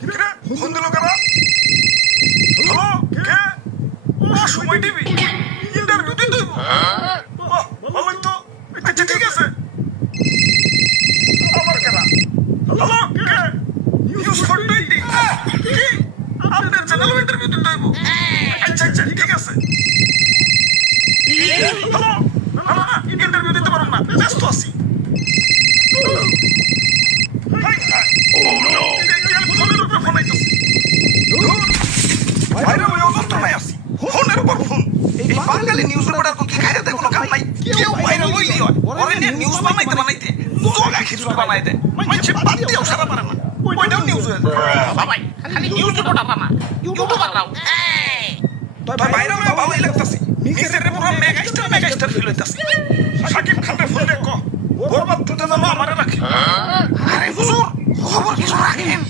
কিরে ফোন দিল কারা? হ্যালো কে? সময় টিভি ইন্টারভিউ দিতে হইব। ভালোই তো, আচ্ছা ঠিক আছে। আবার কারা? হ্যালো কে? নিউজ 420 কি? আপনার চ্যানেল ইন্টারভিউ দিতে হইব। আচ্ছা ঠিক আছে। হ্যালো ইন্টারভিউ দিতে পারুন না, ব্যস্ত আছি। ফোনের উপরে ফোন আইতেছে। বাইরে ওই অযন্ত্রণায় আছি, ফোনের উপর ফোন। এই বাঙালি নিউজ রিপোর্টার তো খাইতে কোনো কাম নাই। কেউ বাইরে লইলেই হয়, ওরে নিয়ে নিউজ বানাইতে জগা খিচুড়ি বানাই দেয়। মানুষে বাদ দিয়েও সারা পারে না, ওইটাও নিউজ হয়ে যায়। বাবাই খালি নিউজ রিপোর্টার না, ইউটিউবাররাও। তবে বাইরে ভালোই লাগতেছে, নিজের পুরো মেগাস্টার ফিল হইতাছে। সাকিব খানের ফোন দেখো, বরবাদ টুতে যেন আমারে রাখে। আরে হুজুর খবর কিছু রাখেন।